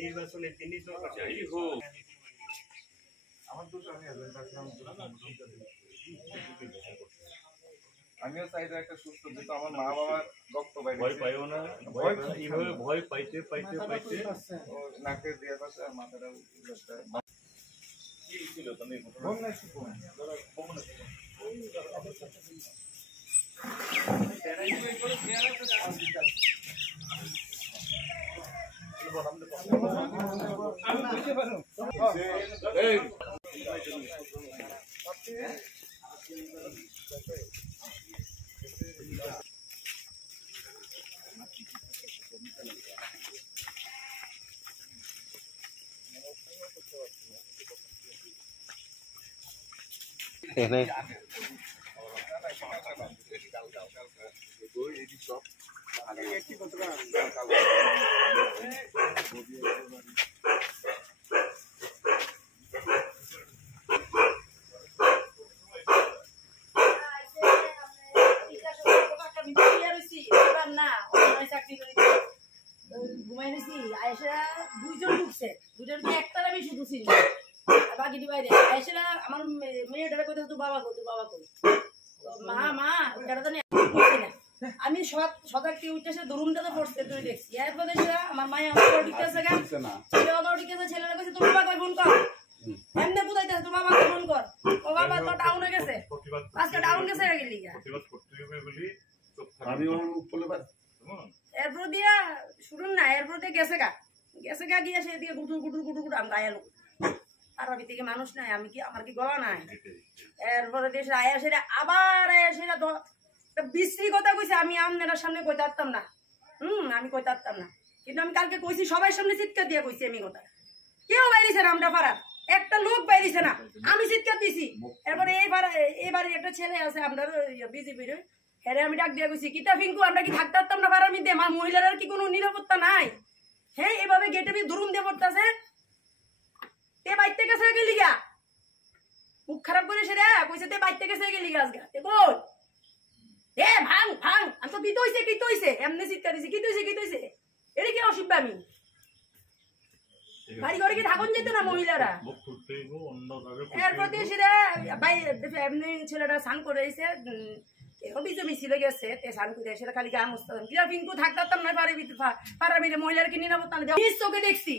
নির্বাচনের দিনই তো আমিও চাইতে একটা সুস্থ, যেহেতু আমার মা বাবার রক্ত ভয় পাইও না, ভয় পাইতে পাইতে পাইতে নাকে দিয়ে পাশে মাথাটা কি ছিল তুমি দুইজন ঢুকছে, দুইজন একটার আমি শুধু ছিল বাকি বাইরে এসেরা আমার মেয়েটারে কইতে তোর বাবা কই, তোর বাবা কই, মা মা এটা তো না আমি সদাকটি উঠেছে দরুমটাতে পড়ছে তুই দেখছি এরপরে আমার মায়ে আমার ঢুকতেছে গা ছেলে বাবা ঢুকতেছে, ছেলেরা কইছে তোর বাবা কই ফোন কর, এমনি বুঝাইতেছে তোর বাবা ফোন কর, ও বাবা তো টাউনে গেছে, আজকে টাউন গেছে গেলি গা আমি উপলে বাদ এরপর দিয়া শুনুন না, এরপর দিয়ে গেছে গা গিয়ে সে দিয়ে গুটুর গুটুর গুটুর গুটুর আমি আয়ালো আর আমি থেকে মানুষ নাই, আমি কি আমার কি গলা নাই, এরপরে দেশে আয়া সেটা আবার আয়া সেটা বিশ্রী কথা কইছে, আমি আপনার সামনে কইতে পারতাম না, আমি কইতে পারতাম না, কিন্তু আমি কালকে কইছি সবাই সামনে চিৎকার দিয়ে কইছি আমি কথা, কেউ বাইরেছে না, আমরা পাড়ার একটা লোক বাইরেছে না, আমি চিৎকার দিছি। এরপরে এই বাড়ির একটা ছেলে আছে আপনার বিজেপির, হ্যাঁ আমি ডাক দিয়ে কইছি কিতা ফিঙ্কু আমরা কি থাকতে পারতাম না পাড়ার মধ্যে, আমার মহিলার কি কোনো নিরাপত্তা নাই, হ্যাঁ এভাবে গেটে বি ধরুন দিয়ে পড়তেছে, তে বাইতে গেছে গেলি গা মুখ খারাপ করে সেরে কইছে তে বাইতে গেছে গেলি গাছ গা কই এ ভাঙ ভাঙ আমি তো কি তইছে এমনি চিৎকার দিছি কি তইছে এটা কি অসুবিধা, আমি বাড়ি ঘরে কি থাকুন যেত না মহিলারা, এরপর দিয়ে সেটা ভাই এমনি ছেলেটা স্নান করে এসে অভিযোগ মিছিলে গেছে স্নান করে সেটা খালি গা মুস্তাম কিরা পিঙ্কু থাকতাম না পাড়ার ভিতরে মহিলার কি নিরাপত্তা চোখে দেখছি।